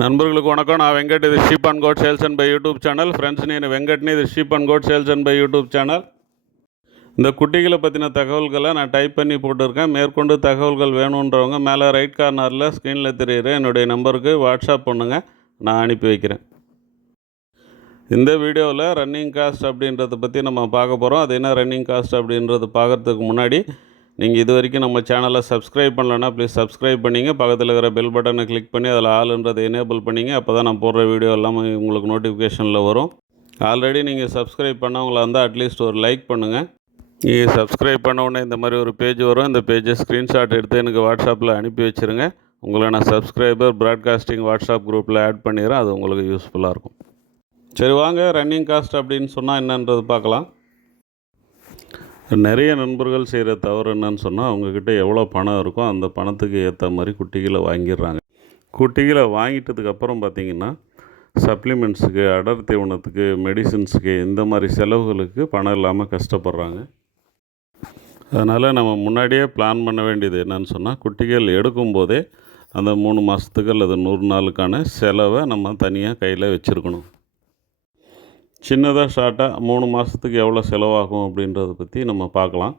నన్బర్గులకు వణకం నా వెంకట్ ఇది sheep and goat sales and by YouTube channel friends నేను வெங்கட்னி இது sheep and goat sales and by YouTube channel இந்த குட்டிகளை பற்றின தகவல்களை நான் டைப் பண்ணி போட்டிருக்கேன் மேற்கொண்டு தகவல்கள் வேணுன்றவங்க மேலே ரைட் கார்னரில் ஸ்க்ரீனில் தெரியுற என்னுடைய நம்பருக்கு வாட்ஸ்அப் பண்ணுங்கள் நான் அனுப்பி வைக்கிறேன் இந்த வீடியோவில் ரன்னிங் காஸ்ட் அப்படின்றத பற்றி நம்ம பார்க்க போகிறோம் அது என்ன ரன்னிங் காஸ்ட் அப்படின்றது பார்க்குறதுக்கு முன்னாடி நீங்கள் இது வரைக்கும் நம்ம சேனலை சப்ஸ்கிரைப் பண்ணலன்னா ப்ளீஸ் சப்ஸ்கிரைப் பண்ணிங்க. பக்கத்தில் இருக்கிற பெல் பட்டனை கிளிக் பண்ணி அதில் ஆளுன்றதை எனேபிள் பண்ணிங்க. அப்போ தான் நான் போடுற வீடியோ எல்லாமே உங்களுக்கு நோட்டிஃபிகேஷனில் வரும். ஆல்ரெடி நீங்கள் சப்ஸ்கிரைப் பண்ணவங்களா இருந்தால் அட்லீஸ்ட் ஒரு லைக் பண்ணுங்கள் நீங்கள் சப்ஸ்கிரைப் பண்ணவுடனே இந்த மாதிரி ஒரு பேஜ் வரும். இந்த பேஜை ஸ்க்ரீன்ஷாட் எடுத்து எனக்கு வாட்ஸ்அப்பில் அனுப்பி வச்சுருங்க. உங்களை நான் சப்ஸ்கிரைபர் ப்ராட்காஸ்டிங் வாட்ஸ்அப் குரூப்பில் ஆட் பண்ணிடுறேன். அது உங்களுக்கு யூஸ்ஃபுல்லாக இருக்கும். சரி வாங்க ரன்னிங் காஸ்ட் அப்படின்னு சொன்னால் என்னன்றது பார்க்கலாம். நிறைய நண்பர்கள் செய்கிற தவறு என்னன்னு சொன்னால் அவங்கக்கிட்ட எவ்வளோ பணம் இருக்கோ அந்த பணத்துக்கு ஏற்ற மாதிரி குட்டிகளை வாங்கிடுறாங்க. குட்டிகளை வாங்கிட்டதுக்கப்புறம் பார்த்தீங்கன்னா பார்த்திங்கன்னா சப்ளிமெண்ட்ஸுக்கு அடர் தீவனத்துக்கு மெடிசின்ஸுக்கு இந்த மாதிரி செலவுகளுக்கு பணம் இல்லாமல் கஷ்டப்படுறாங்க. அதனால் நம்ம முன்னாடியே பிளான் பண்ண வேண்டியது என்னன்னு சொன்னால் குட்டிகள் எடுக்கும்போதே அந்த மூணு மாதத்துக்கு அல்லது நூறு நாளுக்கான செலவை நம்ம தனியாக கையில் வச்சுருக்கணும். சின்னதாக ஷார்ட்டாக மூணு மாதத்துக்கு எவ்வளோ செலவாகும் அப்படின்றத பற்றி நம்ம பார்க்கலாம்.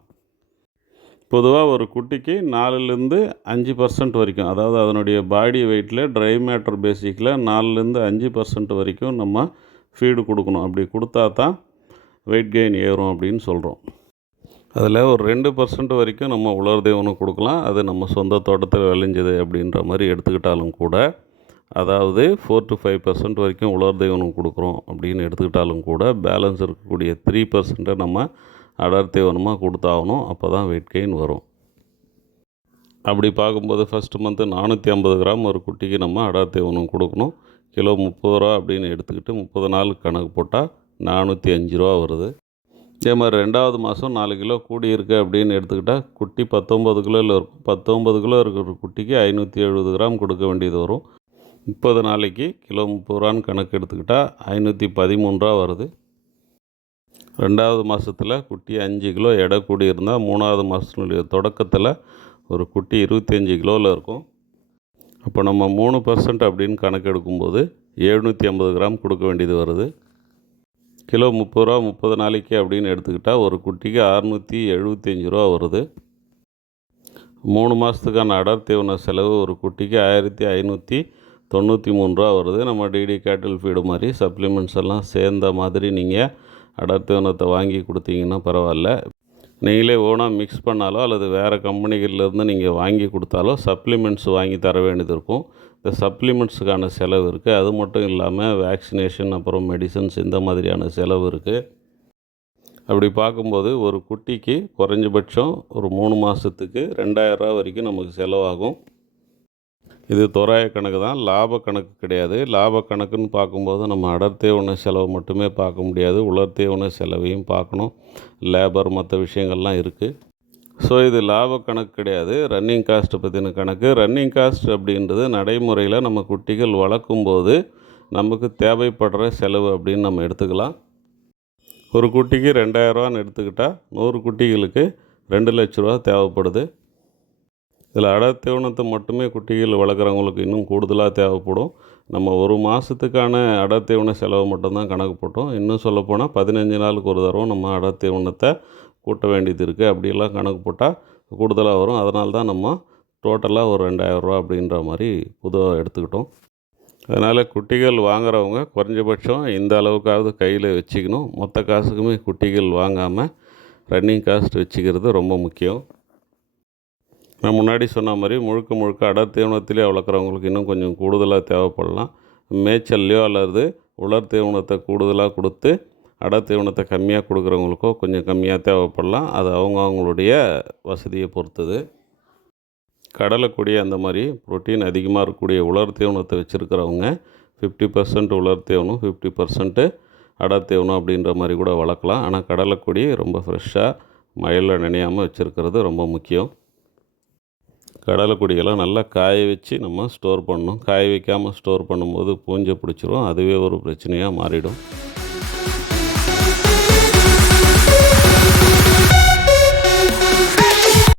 பொதுவாக ஒரு குட்டிக்கு நாலுலேருந்து அஞ்சு பர்சன்ட் வரைக்கும் அதாவது அதனுடைய பாடி வெயிட்டில் ட்ரை மேட்டர் பேசிக்கில் நாலுலேருந்து அஞ்சு பர்சன்ட் வரைக்கும் நம்ம ஃபீடு கொடுக்கணும். அப்படி கொடுத்தா தான் வெயிட் கெயின் ஏறும் அப்படின்னு சொல்கிறோம் அதில் ஒரு ரெண்டு பர்சன்ட் வரைக்கும் நம்ம உலர் தீவனம் கொடுக்கலாம். அது நம்ம சொந்த தோட்டத்தில் விளைஞ்சது அப்படின்ற மாதிரி எடுத்துக்கிட்டாலும் கூட அதாவது ஃபோர் டு ஃபைவ் பர்சன்ட் வரைக்கும் உலர் தீவனம் கொடுக்குறோம் அப்படின்னு எடுத்துக்கிட்டாலும் கூட பேலன்ஸ் இருக்கக்கூடிய த்ரீ பர்சன்ட்டை நம்ம அடர் தீவனமாக கொடுத்தாகணும். அப்போ தான் வெயிட் கெயின் வரும். அப்படி பார்க்கும்போது ஃபஸ்ட்டு மந்த்து நானூற்றி ஐம்பது கிராம் ஒரு குட்டிக்கு நம்ம அடர் தீவனம் கொடுக்கணும். கிலோ முப்பது ரூபா அப்படின்னு எடுத்துக்கிட்டு முப்பது நாள் கணக்கு போட்டால் நானூற்றி அஞ்சு ரூபா வருது. இதே மாதிரி ரெண்டாவது மாதம் நாலு கிலோ கூடி இருக்குது அப்படின்னு எடுத்துக்கிட்டால் குட்டி பத்தொம்பது கிலோவில் இருக்கும். பத்தொம்பது கிலோ இருக்கிற குட்டிக்கு ஐநூற்றி எழுபது கிராம் கொடுக்க வேண்டியது வரும். முப்பது நாளைக்கு கிலோ முப்பது ரூபான்னு கணக்கு எடுத்துக்கிட்டால் ஐநூற்றி பதிமூணு ரூபா வருது. ரெண்டாவது மாதத்தில் குட்டி அஞ்சு கிலோ எடை கூடி இருந்தால் மூணாவது மாதத்தினுடைய தொடக்கத்தில் ஒரு குட்டி இருபத்தஞ்சி கிலோவில் இருக்கும். அப்போ நம்ம மூணு பர்சன்ட் அப்படின்னு கணக்கு எடுக்கும்போது எழுநூற்றி ஐம்பது கிராம் கொடுக்க வேண்டியது வருது. கிலோ முப்பது ரூபா முப்பது நாளைக்கு அப்படின்னு எடுத்துக்கிட்டால் ஒரு குட்டிக்கு அறநூற்றி எழுபத்தஞ்சி ரூபா வருது. மூணு மாதத்துக்கான அடர் தீவன செலவு ஒரு குட்டிக்கு ஆயிரத்தி ஐநூற்றி தொண்ணூற்றி மூணு ரூபா வருது. நம்ம டிடி கேட்டில் ஃபீடு மாதிரி சப்ளிமெண்ட்ஸ் எல்லாம் சேர்ந்த மாதிரி நீங்கள் அடர் வாங்கி கொடுத்தீங்கன்னா பரவாயில்ல. நீங்களே ஓனாக மிக்ஸ் பண்ணாலோ அல்லது வேறு கம்பெனிகள்லேருந்து நீங்கள் வாங்கி கொடுத்தாலோ சப்ளிமெண்ட்ஸ் வாங்கி தர வேண்டியது இருக்கும். இந்த சப்ளிமெண்ட்ஸுக்கான செலவு இருக்குது அது மட்டும் இல்லாமல் வேக்சினேஷன் அப்புறம் மெடிசன்ஸ் இந்த மாதிரியான செலவு இருக்குது அப்படி பார்க்கும்போது ஒரு குட்டிக்கு குறைஞ்சபட்சம் ஒரு மூணு மாதத்துக்கு ரெண்டாயிரரூவா வரைக்கும் நமக்கு செலவாகும். இது தோராய கணக்கு தான் லாப கணக்கு கிடையாது. லாப கணக்குன்னு பார்க்கும்போது நம்ம அடர்த்தே தீவன செலவு மட்டுமே பார்க்க முடியாது. உலர்த்தே தீவன செலவையும் பார்க்கணும். லேபர் மற்ற விஷயங்கள்லாம் இருக்குது ஸோ இது லாப கணக்கு கிடையாது. ரன்னிங் காஸ்ட்டை பற்றின கணக்கு. ரன்னிங் காஸ்ட் அப்படின்றது நடைமுறையில் நம்ம குட்டிகள் வளர்க்கும்போது நமக்கு தேவைப்படுற செலவு அப்படின்னு நம்ம எடுத்துக்கலாம். ஒரு குட்டிக்கு ரெண்டாயிரரூவான்னு எடுத்துக்கிட்டால் நூறு குட்டிகளுக்கு ரெண்டு லட்ச ரூபா தேவைப்படுது. இதில் அடர் தீவனத்தை மட்டுமே குட்டிகள் வளர்க்குறவங்களுக்கு இன்னும் கூடுதலாக தேவைப்படும். நம்ம ஒரு மாதத்துக்கான அடர் தீவன செலவு மட்டும்தான் கணக்கு போட்டோம். இன்னும் சொல்லப்போனால் பதினஞ்சு நாளுக்கு ஒரு தடவை நம்ம அட தீவனத்தை கூட்ட வேண்டியது இருக்குது அப்படியெல்லாம் கணக்கு போட்டால் கூடுதலாக வரும். அதனால தான் நம்ம டோட்டலாக ஒரு ரெண்டாயிரரூவா அப்படின்ற மாதிரி புதுவாக எடுத்துக்கிட்டோம். அதனால் குட்டிகள் வாங்குறவங்க குறைஞ்சபட்சம் இந்த அளவுக்காவது கையில் வச்சுக்கணும். மொத்த காசுக்குமே குட்டிகள் வாங்காமல் ரன்னிங் காஸ்ட் வச்சுக்கிறது ரொம்ப முக்கியம். நான் முன்னாடி சொன்ன மாதிரி முழுக்க முழுக்க அடர் தீவனத்திலே வளர்க்குறவங்களுக்கு இன்னும் கொஞ்சம் கூடுதலாக தேவைப்படலாம். மேய்ச்சல்லையோ அல்லது உலர் தீவனத்தை கூடுதலாக கொடுத்து அடர் தீவனத்தை கம்மியாக கொடுக்குறவங்களுக்கோ கொஞ்சம் கம்மியாக தேவைப்படலாம். அது அவங்க அவங்களுடைய வசதியை பொறுத்தது. கடலைக்கொடி அந்த மாதிரி புரோட்டீன் அதிகமாக இருக்கக்கூடிய உலர் தீவனத்தை வச்சுருக்கிறவங்க ஃபிஃப்டி பர்சன்ட் உலர் தீவனம் ஃபிஃப்டி பர்சன்ட்டு அடர் தீவனம் அப்படின்ற மாதிரி கூட வளர்க்கலாம். ஆனால் கடலைக்கொடி ரொம்ப ஃப்ரெஷ்ஷாக மழையில் நினையாமல் வச்சுருக்கிறது ரொம்ப முக்கியம். கடலைக்கொடியெல்லாம் நல்லா காய வச்சு நம்ம ஸ்டோர் பண்ணணும். காய வைக்காமல் ஸ்டோர் பண்ணும்போது பூஞ்சை பிடிச்சிரும். அதுவே ஒரு பிரச்சனையாக மாறிடும்.